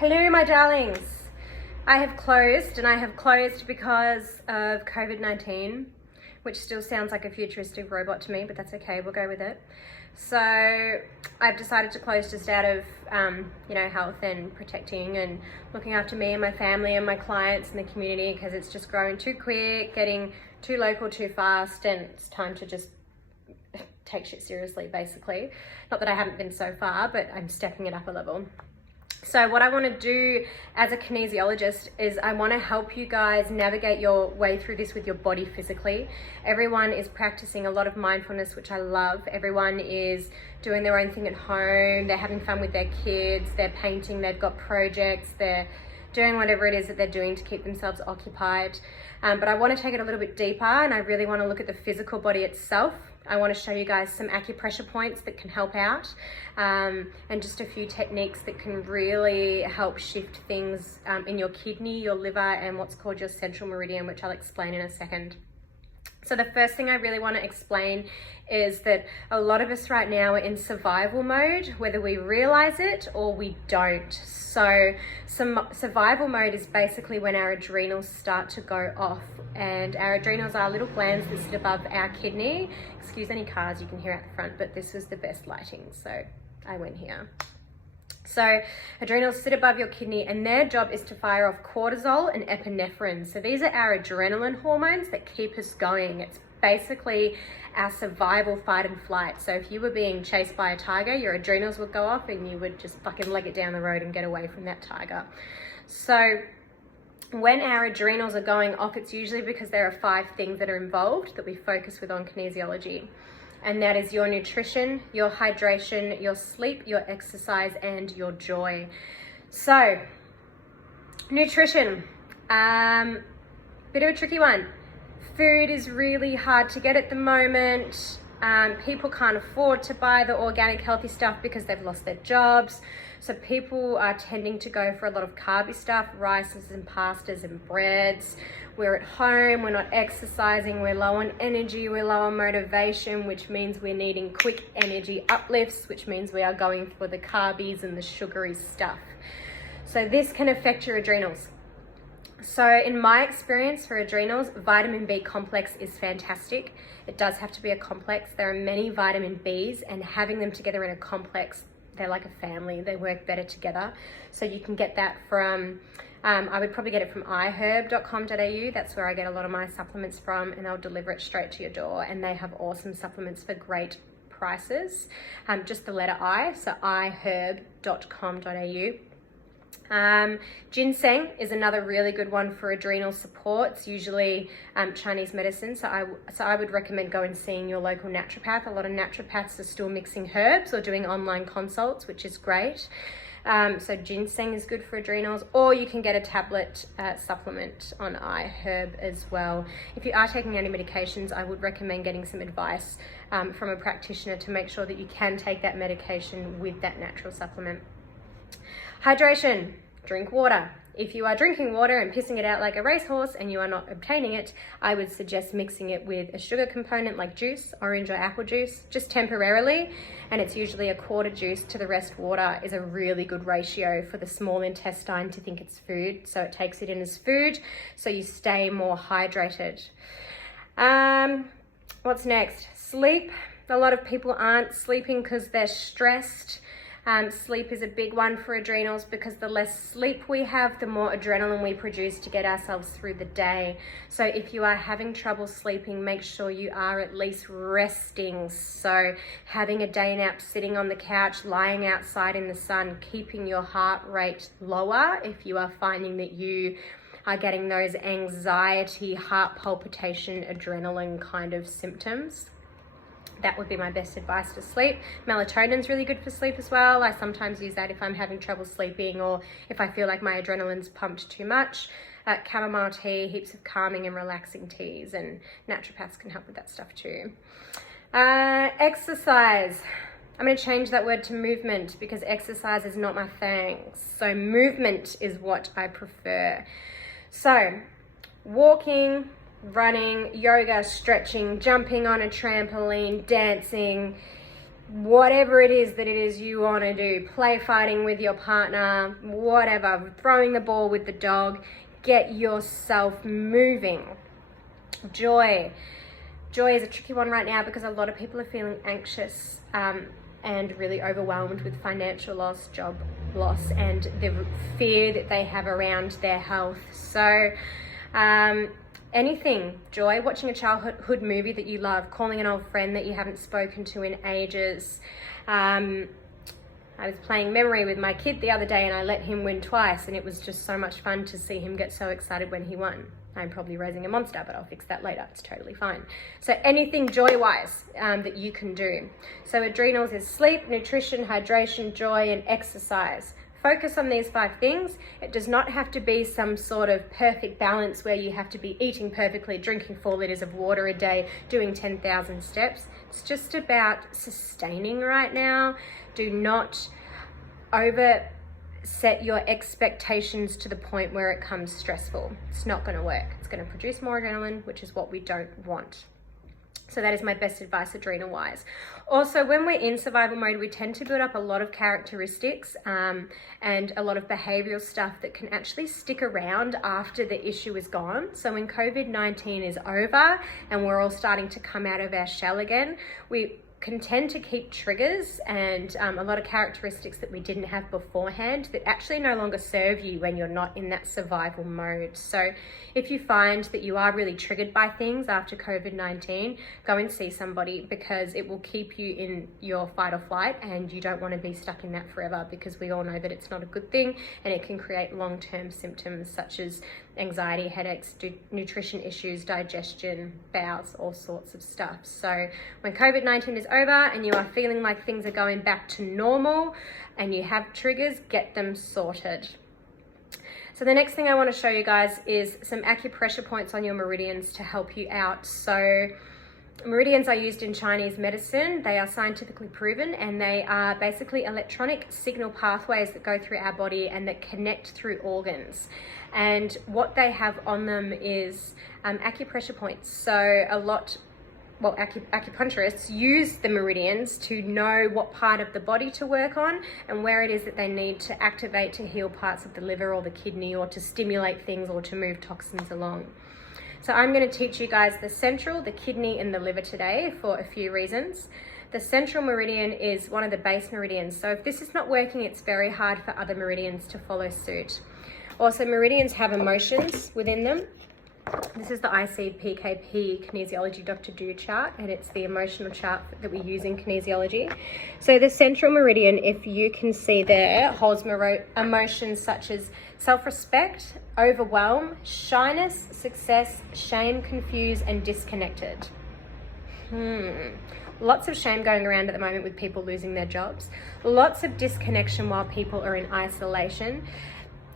Hello, my darlings. I have closed, and I have closed because of COVID-19, which still sounds like a futuristic robot to me, but that's okay, we'll go with it. So I've decided to close just out of, health and protecting and looking after me and my family and my clients and the community, because it's just growing too quick, getting too local too fast, and it's time to just take shit seriously, basically. Not that I haven't been so far, but I'm stepping it up a level. So what I want to do as a kinesiologist is I want to help you guys navigate your way through this with your body physically. Everyone is practicing a lot of mindfulness, which I love. Everyone is doing their own thing at home. They're having fun with their kids. They're painting. They've got projects. They're doing whatever it is that they're doing to keep themselves occupied. But I want to take it a little bit deeper, and I really want to look at the physical body itself. I want to show you guys some acupressure points that can help out, and just a few techniques that can really help shift things in your kidney, your liver, and what's called your central meridian, which I'll explain in a second. So the first thing I really want to explain is that a lot of us right now are in survival mode, whether we realize it or we don't. So some survival mode is basically when our adrenals start to go off, and our adrenals are little glands that sit above our kidney. Excuse any cars you can hear out the front, but this was the best lighting, so I went here. So adrenals sit above your kidney, and their job is to fire off cortisol and epinephrine. So these are our adrenaline hormones that keep us going. It's basically our survival fight and flight. So if you were being chased by a tiger, your adrenals would go off and you would just fucking leg it down the road and get away from that tiger. So when our adrenals are going off, it's usually because there are 5 things that are involved that we focus with on kinesiology. And that is your nutrition, your hydration, your sleep, your exercise, and your joy. So, nutrition, bit of a tricky one. Food is really hard to get at the moment. People can't afford to buy the organic healthy stuff because they've lost their jobs. So people are tending to go for a lot of carby stuff, rices and pastas and breads. We're at home, we're not exercising, we're low on energy, we're low on motivation, which means we're needing quick energy uplifts, which means we are going for the carbies and the sugary stuff. So this can affect your adrenals. So in my experience for adrenals, vitamin B complex is fantastic. It does have to be a complex. There are many vitamin Bs, and having them together in a complex, they're like a family. They work better together. So you can get that from, I would probably get it from iherb.com.au. That's where I get a lot of my supplements from, and they'll deliver it straight to your door. And they have awesome supplements for great prices. Just the letter I, so iherb.com.au. Ginseng is another really good one for adrenal support. It's usually Chinese medicine, so I would recommend going and seeing your local naturopath. A lot of naturopaths are still mixing herbs or doing online consults, which is great. So ginseng is good for adrenals, or you can get a tablet supplement on iHerb as well. If you are taking any medications, I would recommend getting some advice from a practitioner to make sure that you can take that medication with that natural supplement. Hydration, drink water. If you are drinking water and pissing it out like a racehorse and you are not obtaining it, I would suggest mixing it with a sugar component like juice, orange or apple juice, just temporarily. And it's usually a quarter juice to the rest water is a really good ratio for the small intestine to think it's food. So it takes it in as food, so you stay more hydrated. What's next? Sleep. A lot of people aren't sleeping because they're stressed. Sleep is a big one for adrenals, because the less sleep we have, the more adrenaline we produce to get ourselves through the day. So if you are having trouble sleeping, make sure you are at least resting. So having a day nap, sitting on the couch, lying outside in the sun, keeping your heart rate lower if you are finding that you are getting those anxiety, heart palpitation, adrenaline kind of symptoms. That would be my best advice to sleep. Melatonin is really good for sleep as well. I sometimes use that if I'm having trouble sleeping, or if I feel like my adrenaline's pumped too much. Chamomile tea, heaps of calming and relaxing teas, and naturopaths can help with that stuff too. Exercise. I'm going to change that word to movement, because exercise is not my thing. So movement is what I prefer. So walking, running, yoga, stretching, jumping on a trampoline, dancing, whatever it is you want to do, play fighting with your partner, whatever, throwing the ball with the dog, get yourself moving. Joy is a tricky one right now because a lot of people are feeling anxious and really overwhelmed with financial loss, job loss, and the fear that they have around their health. So anything, joy, watching a childhood movie that you love, calling an old friend that you haven't spoken to in ages. I was playing memory with my kid the other day and I let him win twice, and it was just so much fun to see him get so excited when he won. I'm probably raising a monster, but I'll fix that later. It's totally fine. So anything joy-wise that you can do. So adrenals is sleep, nutrition, hydration, joy, and exercise. Focus on these 5 things. It does not have to be some sort of perfect balance where you have to be eating perfectly, drinking 4 liters of water a day, doing 10,000 steps. It's just about sustaining right now. Do not set your expectations to the point where it becomes stressful. It's not going to work. It's going to produce more adrenaline, which is what we don't want. So that is my best advice adrenal wise. Also, when we're in survival mode, we tend to build up a lot of characteristics and a lot of behavioral stuff that can actually stick around after the issue is gone. So when COVID-19 is over and we're all starting to come out of our shell again, we can tend to keep triggers and a lot of characteristics that we didn't have beforehand that actually no longer serve you when you're not in that survival mode. So if you find that you are really triggered by things after COVID-19, go and see somebody, because it will keep you in your fight or flight and you don't want to be stuck in that forever, because we all know that it's not a good thing and it can create long-term symptoms such as anxiety, headaches, nutrition issues, digestion, bowels, all sorts of stuff. So when COVID-19 is over and you are feeling like things are going back to normal and you have triggers, get them sorted. So the next thing I want to show you guys is some acupressure points on your meridians to help you out. So meridians are used in Chinese medicine. They are scientifically proven, and they are basically electronic signal pathways that go through our body and that connect through organs. And what they have on them is acupressure points. So acupuncturists use the meridians to know what part of the body to work on and where it is that they need to activate to heal parts of the liver or the kidney, or to stimulate things or to move toxins along. So I'm going to teach you guys the central, the kidney, and the liver today for a few reasons. The central meridian is one of the base meridians. So if this is not working, it's very hard for other meridians to follow suit. Also, meridians have emotions within them. This is the ICPKP Kinesiology Dr. Do chart, and it's the emotional chart that we use in kinesiology. So the central meridian, if you can see there, holds emotions such as self-respect, overwhelm, shyness, success, shame, confused, and disconnected. Lots of shame going around at the moment with people losing their jobs. Lots of disconnection while people are in isolation.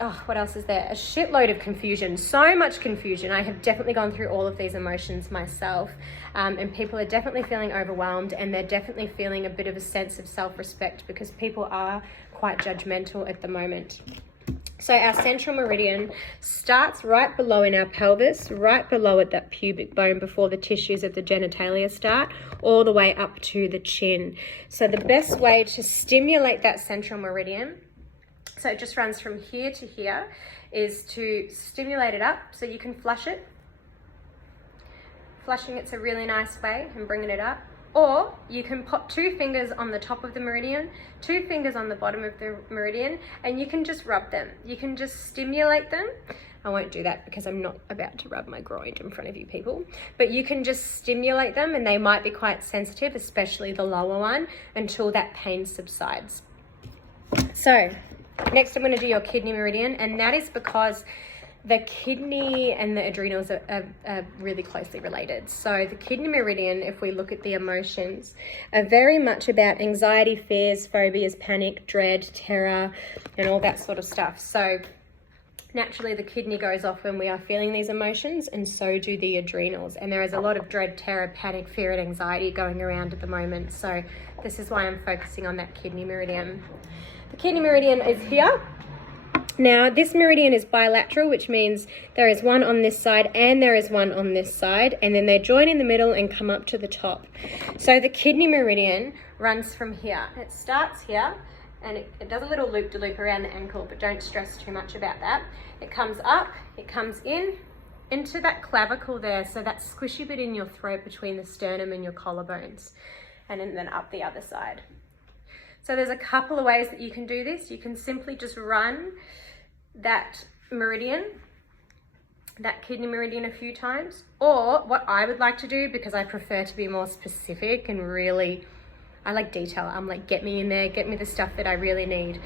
Oh, what else is there? A shitload of confusion, so much confusion. I have definitely gone through all of these emotions myself, and people are definitely feeling overwhelmed, and they're definitely feeling a bit of a sense of self-respect because people are quite judgmental at the moment. So our central meridian starts right below in our pelvis, right below at that pubic bone before the tissues of the genitalia start, all the way up to the chin. So the best way to stimulate that central meridian, so it just runs from here to here, is to stimulate it up so you can flush it. Flushing it's a really nice way, and bringing it up. Or you can put 2 fingers on the top of the meridian, 2 fingers on the bottom of the meridian, and you can just rub them. You can just stimulate them. I won't do that because I'm not about to rub my groin in front of you people. But you can just stimulate them, and they might be quite sensitive, especially the lower one, until that pain subsides. So next I'm going to do your kidney meridian, and that is because the kidney and the adrenals are really closely related. So the kidney meridian, if we look at the emotions, are very much about anxiety, fears, phobias, panic, dread, terror, and all that sort of stuff. So naturally the kidney goes off when we are feeling these emotions, and so do the adrenals. And there is a lot of dread, terror, panic, fear, and anxiety going around at the moment. So this is why I'm focusing on that kidney meridian. The kidney meridian is here. Now, this meridian is bilateral, which means there is one on this side and there is one on this side, and then they join in the middle and come up to the top. So the kidney meridian runs from here. It starts here, and it does a little loop-de-loop around the ankle, but don't stress too much about that. It comes up, it comes in, into that clavicle there, so that squishy bit in your throat between the sternum and your collarbones, and then up the other side. So there's a couple of ways that you can do this. You can simply just run that meridian, that kidney meridian, a few times, or what I would like to do, because I prefer to be more specific and really, I like detail. I'm like, get me in there, get me the stuff that I really need,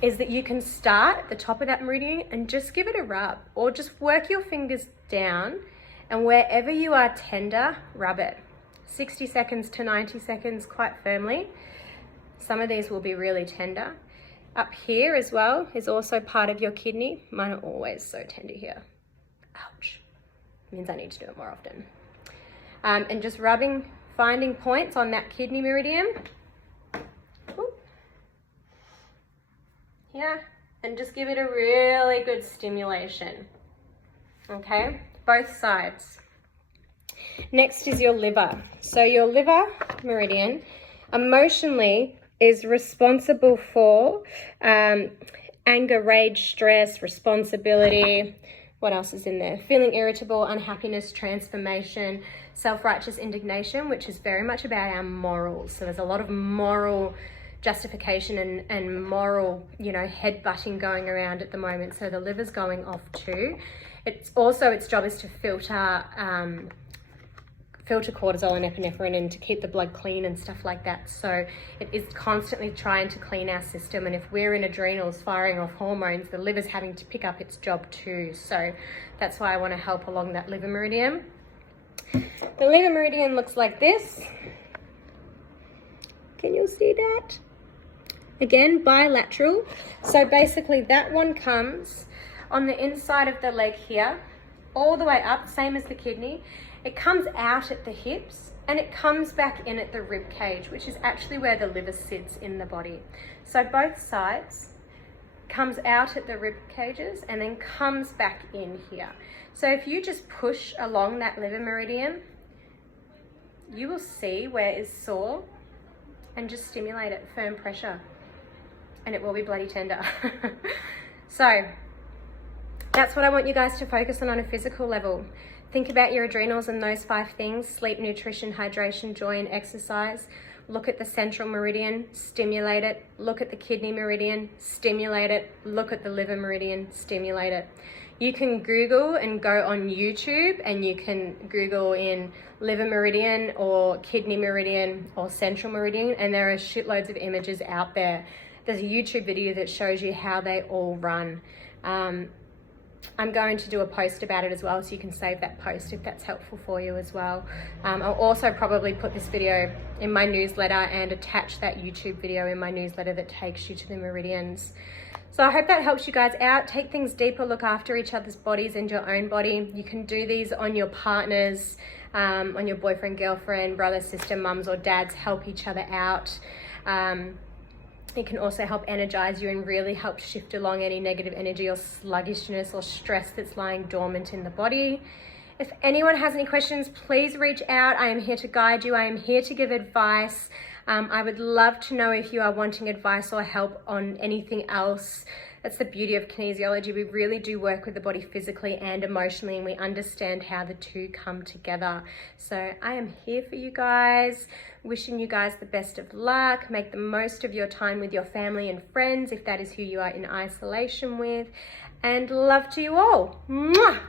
is that you can start at the top of that meridian and just give it a rub, or just work your fingers down, and wherever you are tender, rub it. 60 seconds to 90 seconds quite firmly. Some of these will be really tender. Up here as well is also part of your kidney. Mine are always so tender here. Ouch. Means I need to do it more often. And just rubbing, finding points on that kidney meridian. Ooh. Here. And just give it a really good stimulation. Okay? Both sides. Next is your liver. So your liver meridian emotionally is responsible for anger, rage, stress, responsibility. What else is in there? Feeling irritable, unhappiness, transformation, self-righteous indignation, which is very much about our morals. So there's a lot of moral justification and moral, head-butting going around at the moment. So the liver's going off too. It's also, its job is to filter cortisol and epinephrine and to keep the blood clean and stuff like that. So it is constantly trying to clean our system, and if we're in adrenals firing off hormones, the liver's having to pick up its job too. So that's why I want to help along that liver meridian. The liver meridian looks like this. Can you see that? Again, bilateral. So basically that one comes on the inside of the leg here, all the way up, same as the kidney. It comes out at the hips and it comes back in at the rib cage, which is actually where the liver sits in the body. So both sides, comes out at the rib cages and then comes back in here. So if you just push along that liver meridian, you will see where it is sore, and just stimulate it, firm pressure, and it will be bloody tender. So that's what I want you guys to focus on a physical level. Think about your adrenals and those 5 things: sleep, nutrition, hydration, joy, and exercise. Look at the central meridian, stimulate it. Look at the kidney meridian, stimulate it. Look at the liver meridian, stimulate it. You can Google and go on YouTube, and you can Google in liver meridian or kidney meridian or central meridian, and there are shitloads of images out there. There's a YouTube video that shows you how they all run. I'm going to do a post about it as well, so you can save that post if that's helpful for you as well. I'll also probably put this video in my newsletter and attach that YouTube video in my newsletter that takes you to the meridians. So I hope that helps you guys out. Take things deeper, look after each other's bodies and your own body. You can do these on your partners, on your boyfriend, girlfriend, brother, sister, mums or dads. Help each other out. It can also help energize you and really help shift along any negative energy or sluggishness or stress that's lying dormant in the body. If anyone has any questions, please reach out. I am here to guide you. I am here to give advice. I would love to know if you are wanting advice or help on anything else. That's the beauty of kinesiology. We really do work with the body physically and emotionally, and we understand how the two come together. So I am here for you guys, wishing you guys the best of luck. Make the most of your time with your family and friends, if that is who you are in isolation with. And love to you all. Mwah!